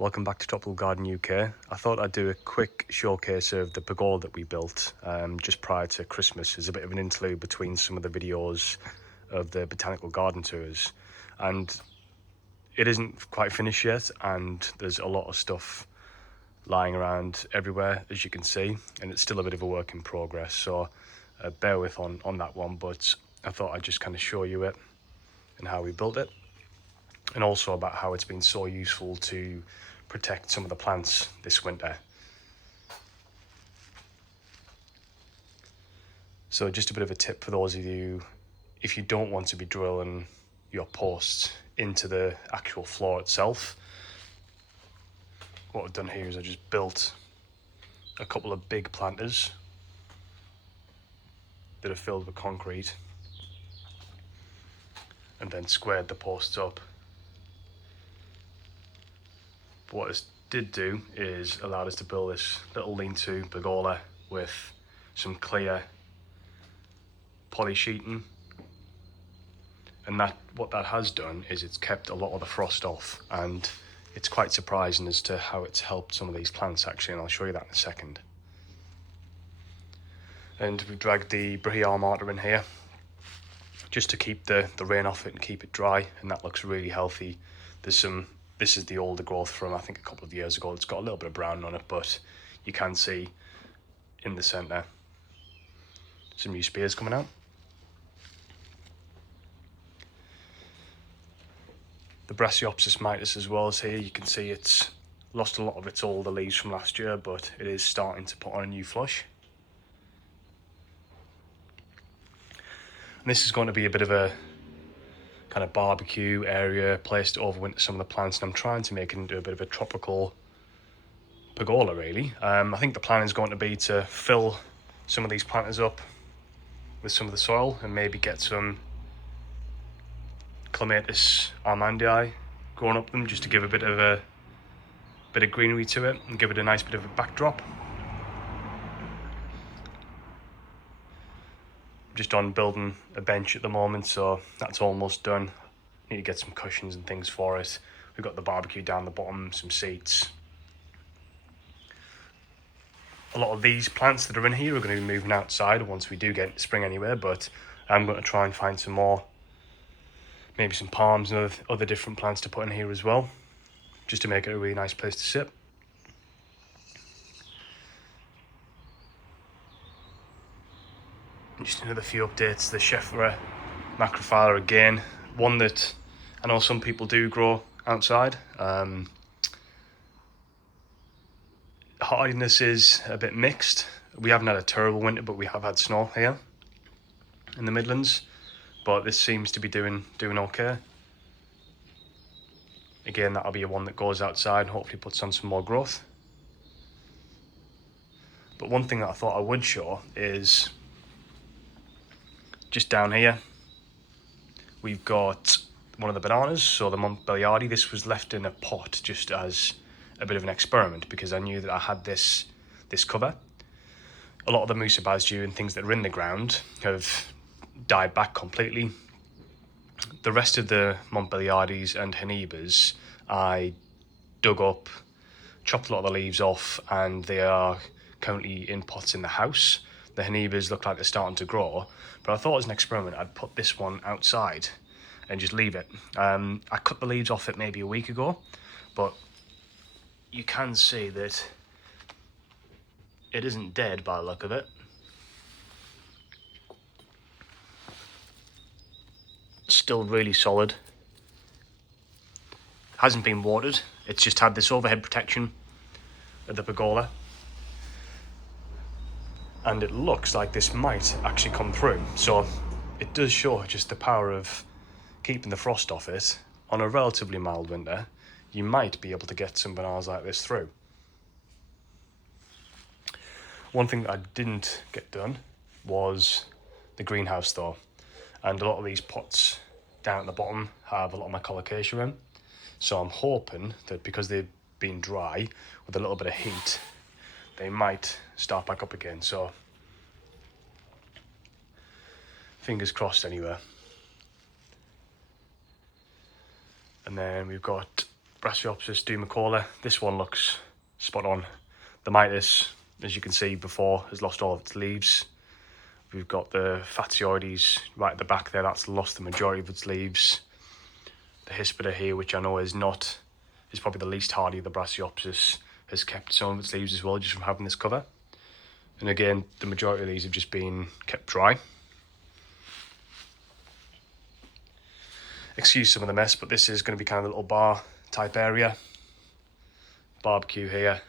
Welcome back to Tropical Garden UK. I thought I'd do a quick showcase of the pergola that we built just prior to Christmas as a bit of an interlude between some of the videos of the botanical garden tours. And it isn't quite finished yet, and there's a lot of stuff lying around everywhere, as you can see, and it's still a bit of a work in progress, so bear with on that one. But I thought I'd just kind of show you it and how we built it, and also about how it's been so useful to protect some of the plants this winter. So just a bit of a tip for those of you, if you don't want to be drilling your posts into the actual floor itself, what I've done here is I just built a couple of big planters that are filled with concrete and then squared the posts up. But what this did do is allowed us to build this little lean-to pergola with some clear poly sheeting, and what that has done is it's kept a lot of the frost off, and it's quite surprising as to how it's helped some of these plants actually, and I'll show you that in a second. And we've dragged the Brahiyal mortar in here just to keep the rain off it and keep it dry, and that looks really healthy. This is the older growth from I think a couple of years ago. It's got a little bit of brown on it, but you can see in the centre some new spears coming out. The Brassioopsis mitis as well is here. You can see it's lost a lot of its older leaves from last year, but it is starting to put on a new flush. And this is going to be a bit of a kind of barbecue area, place to overwinter some of the plants, and I'm trying to make it into a bit of a tropical pergola really. I think the plan is going to be to fill some of these planters up with some of the soil and maybe get some Clematis armandii growing up them, just to give a bit of greenery to it and give it a nice bit of a backdrop. Just on building a bench at the moment, so that's almost done. Need to get some cushions and things for it. We've got the barbecue down the bottom, some seats. A lot of these plants that are in here are going to be moving outside once we do get into spring anyway, but I'm going to try and find some more, maybe some palms and other different plants to put in here as well, just to make it a really nice place to sit. Just another few updates. The Scheffler macrophylla again, one that I know some people do grow outside. Hardiness is a bit mixed. We haven't had a terrible winter, but we have had snow here in the Midlands. But this seems to be doing okay. Again, that'll be one that goes outside and hopefully puts on some more growth. But one thing that I thought I would show is just down here, we've got one of the bananas, so the Montbelliardi. This was left in a pot just as a bit of an experiment because I knew that I had this cover. A lot of the Musabasdu and things that are in the ground have died back completely. The rest of the Montbelliardis and Hanibas I dug up, chopped a lot of the leaves off, and they are currently in pots in the house. The Hanibas look like they're starting to grow, but I thought as an experiment I'd put this one outside and just leave it. I cut the leaves off it maybe a week ago, but you can see that it isn't dead by the look of it. Still really solid. Hasn't been watered, it's just had this overhead protection of the pergola. And it looks like this might actually come through. So it does show just the power of keeping the frost off it. On a relatively mild winter, you might be able to get some bananas like this through. One thing that I didn't get done was the greenhouse though. And a lot of these pots down at the bottom have a lot of my colocasia in. So I'm hoping that because they've been dry with a little bit of heat, they might start back up again. So fingers crossed anyway. And then we've got Brasseopsis Pergola. This one looks spot on. The Mitis, as you can see before, has lost all of its leaves. We've got the Fatsioides right at the back there, that's lost the majority of its leaves. The Hispida here, which I know is probably the least hardy of the Brasseopsis, has kept some of its leaves as well, just from having this cover. And again, the majority of these have just been kept dry. Excuse some of the mess, but this is going to be kind of a little bar type area. Barbecue here.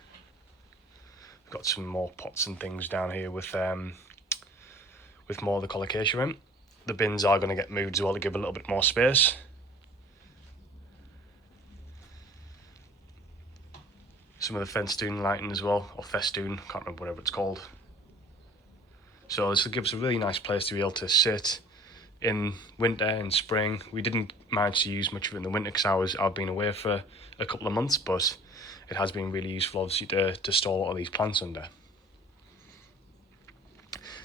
We've got some more pots and things down here with more of the colocasia in. The bins are going to get moved as well to give a little bit more space. Some of the festoon lighting as well, or festoon, can't remember whatever it's called. So this will give us a really nice place to be able to sit in winter and spring. We didn't manage to use much of it in the winter because I've been away for a couple of months, but it has been really useful obviously to store a lot of these plants under.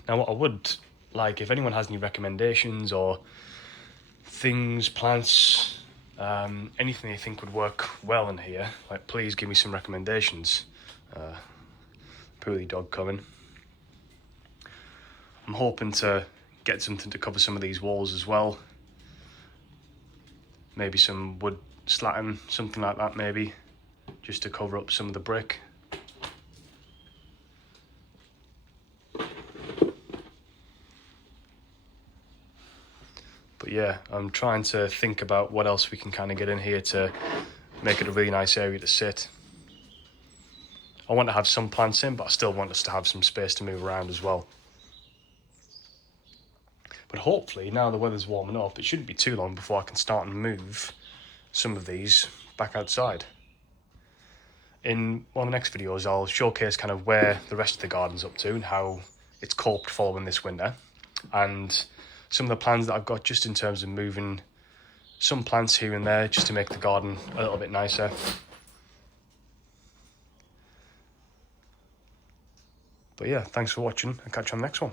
Now what I would like, if anyone has any recommendations or things, plants, anything they think would work well in here, like please give me some recommendations. Poorly dog coming. I'm hoping to get something to cover some of these walls as well. Maybe some wood slatting, something like that maybe, just to cover up some of the brick. But yeah, I'm trying to think about what else we can kind of get in here to make it a really nice area to sit. I want to have some plants in, but I still want us to have some space to move around as well. But hopefully, now the weather's warming up, it shouldn't be too long before I can start and move some of these back outside. In one of the next videos, I'll showcase kind of where the rest of the garden's up to and how it's coped following this winter. And some of the plans that I've got just in terms of moving some plants here and there just to make the garden a little bit nicer. But yeah, thanks for watching and catch you on the next one.